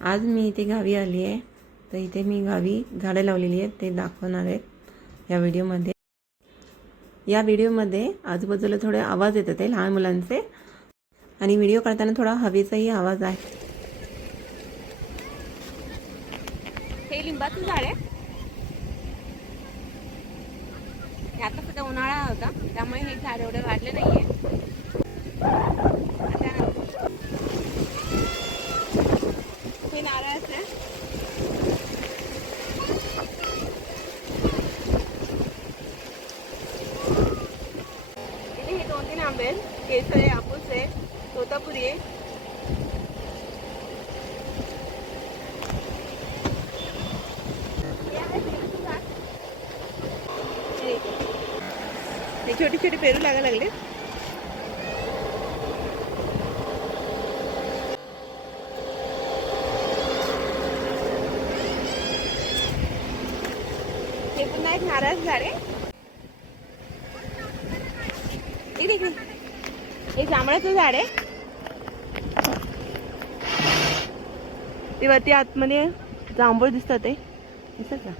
आज मी इथे गावी आली आहे, तर इथे मी गावी झाडं लावलेली आहेत ते दाखवणार आहेत या व्हिडिओमध्ये. या व्हिडिओमध्ये आजूबाजूला थोडे आवाज येतात ते लहान मुलांचे, आणि व्हिडिओ काढताना थोडा हवेचाही आवाज आहे. हे लिंबाचं झाड आहे. आता सुद्धा उन्हाळा होता त्यामुळे हे झाड एवढं वाढलं नाहीये. हे नारळाचं आहे. इथे हे 2-3 आंबे आहेत. केसर आहे, हापूस आहे, तोतापुरी आहे. हे छोटे छोटे पेरू लागायला लागले. हे पुन्हा एक नारळाचं झाड आहे. इकडे हे जांभळाचं झाड आहे. ते वरती आतमध्ये जांभूळ दिसतात ते दिसत का?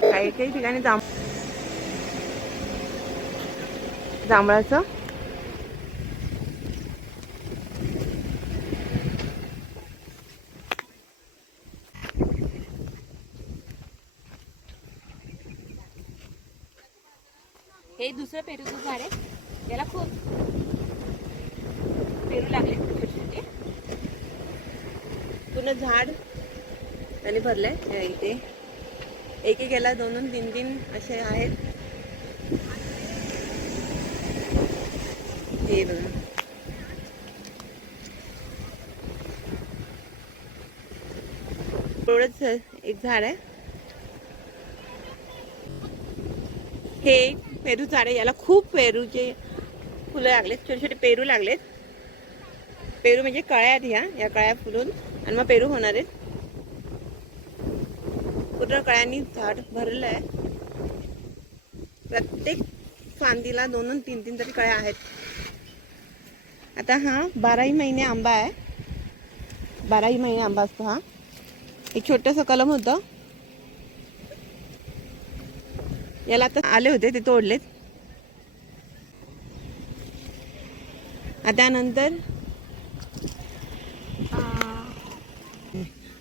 काही काही ठिकाणी जांभळाचं हे दुसरं पेरूचं झाड आहे. त्याला खूप पेरू लागले छोटे छोटे. पूर्ण झाड आणि भरलंय. इथे एक एक याला 2-3 असे आहेत. हे बघा, एवढंच एक झाड आहे. हे पेरू झाड आहे. याला खूप पेरूचे फुलं लागलेत. छोटे छोटे पेरू लागलेत. पेरू म्हणजे कळ्या आहेत. या कळ्या फुलून आणि मग पेरू होणार आहेत. पूर्ण कळ्यांनी झाड भरलं आहे. प्रत्येक फांदीला 2-3 तरी कळ्या आहेत. आता हा 12ही महिने आंबा आहे. 12ही महिने आंबा असतो हा. एक छोटंसं कलम होतं, याला आता आले होते ते तोडलेत. त्यानंतर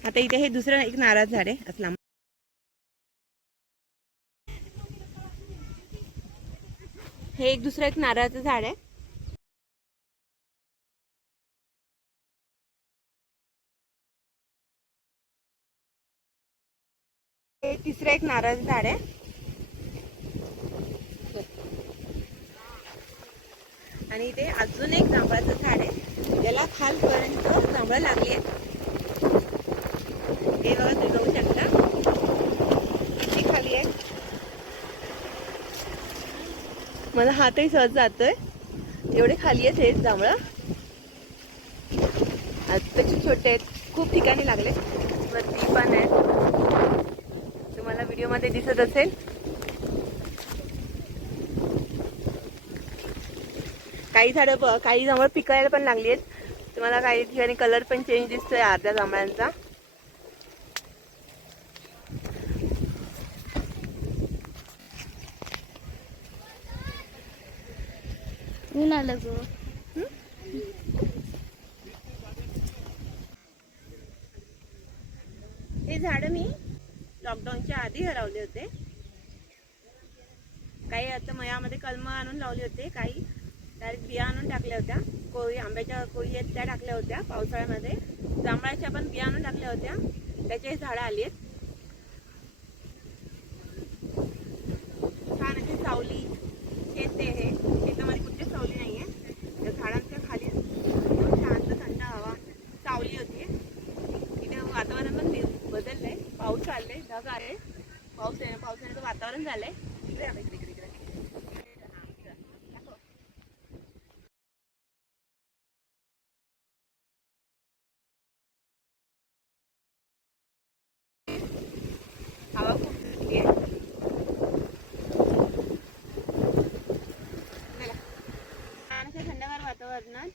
आता इथे हे दुसरं एक नारळ झाड आहे असला. हे एक दुसरं एक नारळाचं झाड आहे. हे तिसरं एक नारळाचं झाड आहे. आणि इथे अजून एक जांभळाचं झाड आहे. याला खालपर्यंत जांभळं लागली आहेत. हे बघा, तुम्ही बघू शकता किती खाली आहे. मला हातही सहज जातोय, एवढे खाली आहेत हे जांभळं. आत्ताचे छोटे आहेत, खूप ठिकाणी लागले. वरती पण आहेत, तुम्हाला व्हिडिओ मध्ये दिसत असेल. काही झाडं काही जांभळं पिकायला पण लागली आहेत. तुम्हाला काही ठिकाणी कलर पण चेंज दिसतोय अर्ध्या जांभळांचा. ऊन आलं गं. हे झाड मी लॉकडाऊनच्या आधी लावले होते. काही आता मयामध्ये कलम आणून लावले होते, काही डायरेक्ट बिया आणून टाकल्या होत्या. कोळी आंब्याच्या कोळी आहेत त्या टाकल्या होत्या पावसाळ्यामध्ये. जांभळाच्या पण बिया आणून टाकल्या होत्या, त्याचे झाडं आली आहेत. छान अशी सावली शेत हे शेतामध्ये कुठे सावली नाहीये. त्या झाडांच्या खाली शांत थंड हवा सावली होती. इथे वातावरण पण बदललंय. पाऊस आले, ढग आले, पावसाने वातावरण झालंय. इकडे वातावरणात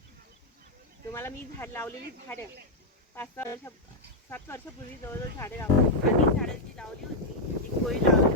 तुम्हाला मी लावलेली झाडं 5-6 वर्ष 7 वर्षापूर्वी जवळजवळ झाडं लावली. आणि झाडं जी लावली होती, एक कोळी लावली